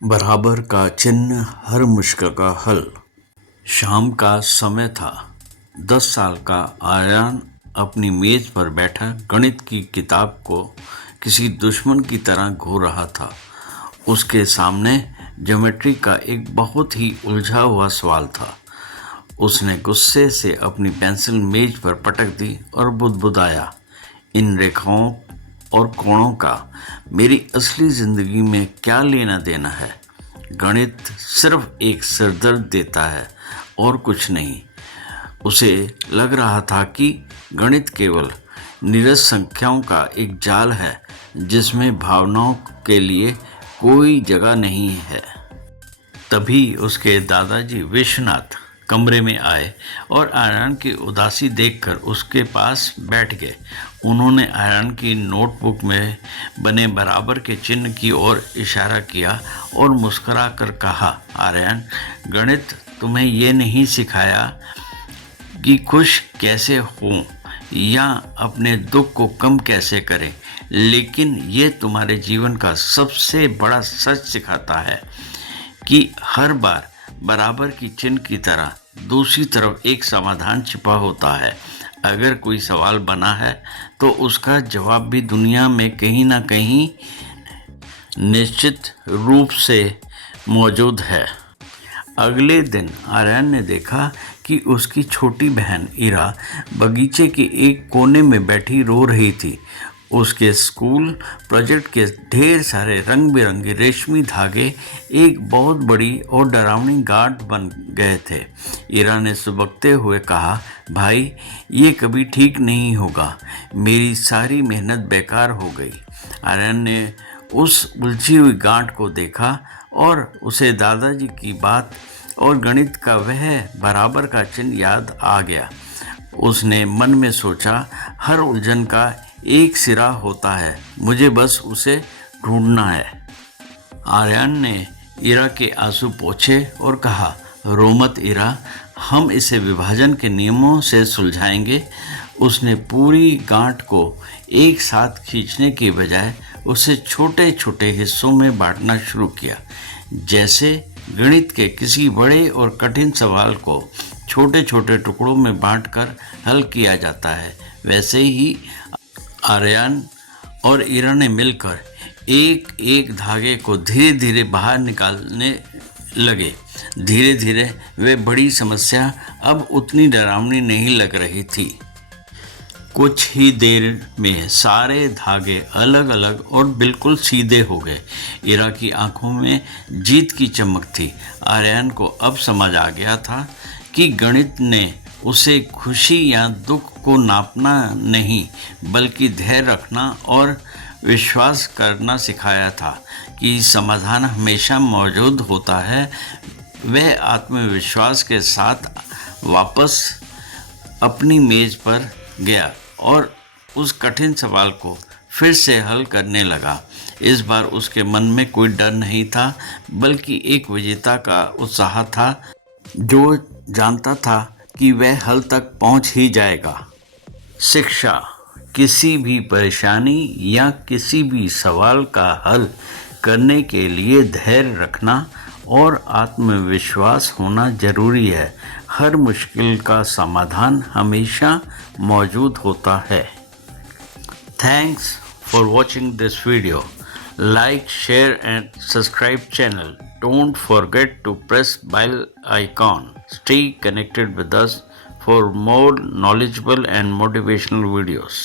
बराबर का चिन्ह हर मुश्किल का हल। शाम का समय था। 10 साल का आर्यन अपनी मेज पर बैठा गणित की किताब को किसी दुश्मन की तरह घूर रहा था। उसके सामने ज्योमेट्री का एक बहुत ही उलझा हुआ सवाल था। उसने गुस्से से अपनी पेंसिल मेज पर पटक दी और बुदबुदाया, इन रेखाओं और कोणों का मेरी असली जिंदगी में क्या लेना देना है। गणित सिर्फ एक सिरदर्द देता है और कुछ नहीं। उसे लग रहा था कि गणित केवल नीरस संख्याओं का एक जाल है जिसमें भावनाओं के लिए कोई जगह नहीं है। तभी उसके दादाजी विश्वनाथ कमरे में आए और आर्यन की उदासी देखकर उसके पास बैठ गए। उन्होंने आर्यन की नोटबुक में बने बराबर के चिन्ह की ओर इशारा किया और मुस्कुरा कर कहा, आर्यन, गणित तुम्हें ये नहीं सिखाया कि खुश कैसे हों या अपने दुख को कम कैसे करें, लेकिन ये तुम्हारे जीवन का सबसे बड़ा सच सिखाता है कि हर बार बराबर की चिन्ह की तरह दूसरी तरफ एक समाधान छिपा होता है। अगर कोई सवाल बना है तो उसका जवाब भी दुनिया में कहीं ना कहीं निश्चित रूप से मौजूद है। अगले दिन आर्यन ने देखा कि उसकी छोटी बहन इरा बगीचे के एक कोने में बैठी रो रही थी। उसके स्कूल प्रोजेक्ट के ढेर सारे रंग बिरंगे रेशमी धागे एक बहुत बड़ी और डरावनी गांठ बन गए थे। इरा ने सुबकते हुए कहा, भाई, ये कभी ठीक नहीं होगा। मेरी सारी मेहनत बेकार हो गई। आर्यन ने उस उलझी हुई गांठ को देखा और उसे दादाजी की बात और गणित का वह बराबर का चिन्ह याद आ गया। उसने मन में सोचा, हर उलझन का एक सिरा होता है, मुझे बस उसे ढूंढना है। आर्यन ने इरा के आंसू पोंछे और कहा, रो मत इरा, हम इसे विभाजन के नियमों से सुलझाएंगे। उसने पूरी गांठ को एक साथ खींचने के बजाय उसे छोटे छोटे हिस्सों में बांटना शुरू किया। जैसे गणित के किसी बड़े और कठिन सवाल को छोटे छोटे टुकड़ों में बांटकर हल किया जाता है, वैसे ही आर्यन और इरा ने मिलकर एक एक धागे को धीरे धीरे बाहर निकालने लगे। धीरे धीरे वे बड़ी समस्या अब उतनी डरावनी नहीं लग रही थी। कुछ ही देर में सारे धागे अलग अलग और बिल्कुल सीधे हो गए। इरा की आंखों में जीत की चमक थी। आर्यन को अब समझ आ गया था कि गणित ने उसे खुशी या दुख को नापना नहीं, बल्कि धैर्य रखना और विश्वास करना सिखाया था कि समाधान हमेशा मौजूद होता है। वह आत्मविश्वास के साथ वापस अपनी मेज पर गया और उस कठिन सवाल को फिर से हल करने लगा। इस बार उसके मन में कोई डर नहीं था, बल्कि एक विजेता का उत्साह था, जो जानता था कि वह हल तक पहुंच ही जाएगा। शिक्षा, किसी भी परेशानी या किसी भी सवाल का हल करने के लिए धैर्य रखना और आत्मविश्वास होना जरूरी है। हर मुश्किल का समाधान हमेशा मौजूद होता है। Thanks for watching this video. Like, share and subscribe channel. Don't forget to press bell icon. Stay connected with us for more knowledgeable and motivational videos.